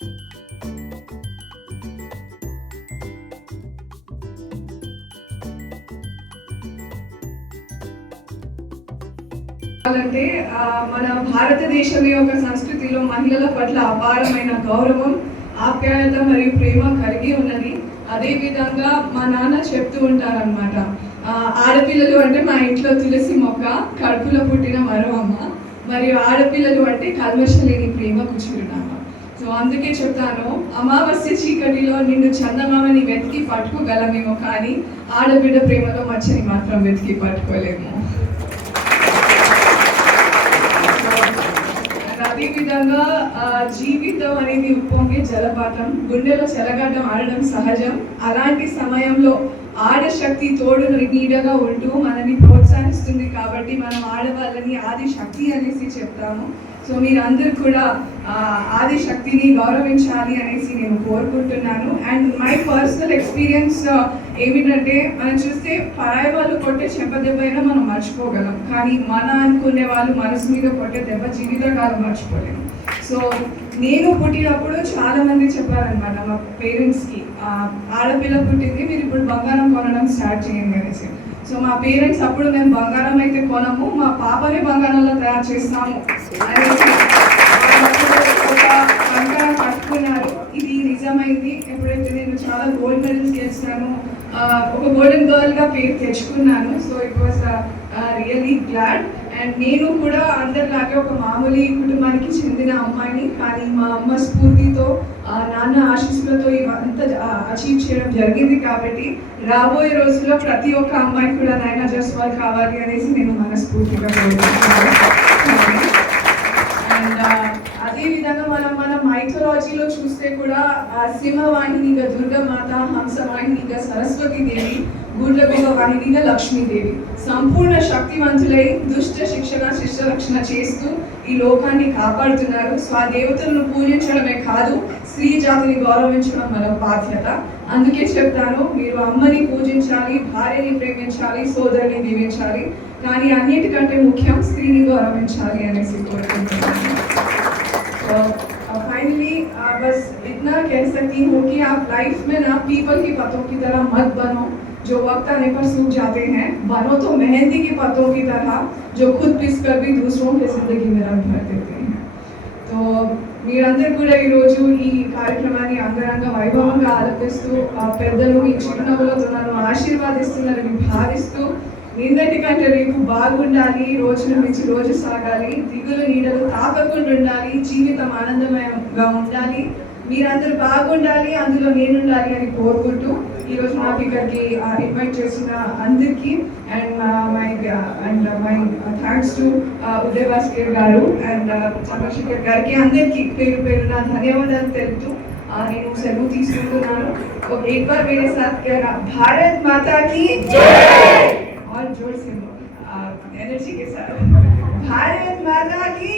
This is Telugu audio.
అంటే మన భారతదేశం యొక్క సంస్కృతిలో మహిళల పట్ల అపారమైన గౌరవం, ఆప్యాయత మరియు ప్రేమ కలిగి ఉన్నది. అదే విధంగా మా నాన్న చెప్తూ ఉంటారనమాట, ఆడపిల్లలు అంటే మా ఇంట్లో తులసి మొక్క, కడుపులో పుట్టిన మరో అమ్మ, మరియు ఆడపిల్లలు అంటే కల్మషం లేని ప్రేమకు చిరునామా. సో అందుకే చెప్తాను, అమావాస్య చీకటిలో నిన్ను చందమామని వెతికి పట్టుకోగలమేమో, కానీ ఆడబిడ్డ ప్రేమలో మచ్చని మాత్రం వెతికి పట్టుకోలేము. అదేవిధంగా జీవితం అనేది ఉప్పొంగే జలపాతం, గుండెలో చెలగడ్డం ఆడడం సహజం. అలాంటి సమయంలో ఆడశక్తి తోడు నీడగా ఉంటూ మనని ప్రోత్సహిస్తుంది. కాబట్టి మనం ఆడవాళ్ళని ఆది శక్తి అనేసి చెప్తాము. సో మీరందరూ కూడా ఆది శక్తిని గౌరవించాలి అనేసి నేను కోరుకుంటున్నాను. అండ్ మై పర్సనల్ ఎక్స్పీరియన్స్ ఏమిటంటే, మనం చూస్తే పరాయి వాళ్ళు కొట్టే చెంపదెబ్బ అయినా మనం మర్చిపోగలం, కానీ మన అనుకునే వాళ్ళు మనసు మీద కొట్టే దెబ్బ జీవితకాలం మర్చిపోలేము. సో నేను పుట్టినప్పుడు చాలా మంది చెప్పారనమాట మా పేరెంట్స్కి, ఆడపిల్ల పుట్టింది, మీరు ఇప్పుడు బంగారం కొనడం స్టార్ట్ చేయండి అనేసి. సో మా పేరెంట్స్ అప్పుడు మేము బంగారం అయితే కొనము, మా పాపనే బంగారంలో తయారు చేస్తాము అనేసి బంగారం పట్టుకున్నారు. ఇది నిజమైంది. ఎప్పుడైతే నేను చాలా గోల్డ్ మెడల్స్ గెలిచాను, ఒక గోల్డెన్ గర్ల్గా పేరు తెచ్చుకున్నాను. So it was really glad. And నేను కూడా అందరిలాగే ఒక మామూలు కుటుంబానికి చెందిన అమ్మాయిని, కానీ మా అమ్మ స్ఫూర్తితో, నాన్న ఆశీస్సులతో ఇవంతా అచీవ్ చేయడం జరిగింది. కాబట్టి రాబోయే రోజుల్లో ప్రతి ఒక్క అమ్మాయి కూడా నైనా జస్వాల్ కావాలి అనేసి నేను మనస్ఫూర్తిగా కోరుకుంటున్నాను. అండ్ అదేవిధంగా మన మైథాలజీలో చూస్తే కూడా సింహవాహినిగా దుర్గామాత, హంసవాహినిగా సరస్వతీదేవి, గుండ్లబిగ వాహినిగా లక్ష్మీదేవి సంపూర్ణ శక్తివంతులై దుష్ట శిక్షణ, శిష్ట రక్షణ చేస్తూ ఈ లోకాన్ని కాపాడుతున్నారు. సో ఆ దేవతలను పూజించడమే కాదు, స్త్రీ జాతిని గౌరవించడం మన బాధ్యత. అందుకే చెప్తాను, మీరు అమ్మని పూజించాలి, భార్యని ప్రేమించాలి, సోదరుని దీవించాలి, కానీ అన్నిటికంటే ముఖ్యం స్త్రీని గౌరవించాలి అనేసి కోరుకుంటున్నాను. फाइनली बस इतना कह सकती हूँ कि आप लाइफ में ना पीपल की पत्तों की तरह मत बनो जो वक्त आने पर सूख जाते हैं, बनो तो मेहंदी के पत्तों की तरह जो खुद पिस कर भी दूसरों की जिंदगी में रंग भर देते हैं. तो మీరందరూ కూడా ఈరోజు ఈ కార్యక్రమాన్ని అంగరంగ వైభవంగా ఆలపిస్తూ పెద్దలు మీ చిరునవ్వులతో నన్ను ఆశీర్వాదిస్తున్నారని భావిస్తూ, నిన్నటి కంటే రేపు బాగుండాలి, రోజుల నుంచి రోజు సాగాలి, దిగులు నీడలు తాకకుండా ఉండాలి, జీవితం ఆనందమయంగా ఉండాలి, మీరందరూ బాగుండాలి, అందులో నేనుండాలి అని కోరుకుంటూ ఈరోజు నాకు ఇక్కడికి ఇన్వైట్ చేసిన అందరికీ and my thanks to Uday Bhaskar గారు అండ్ చంద్రశేఖర్ గారికి అందరికీ పేరు పేరున ధన్యవాదాలు తెలుపుతూ నేను సెలవు తీసుకుంటున్నాను. एक बार मेरे साथ कहना, भारत माता की जय, और जोर से एनर्जी के साथ, भारत माता की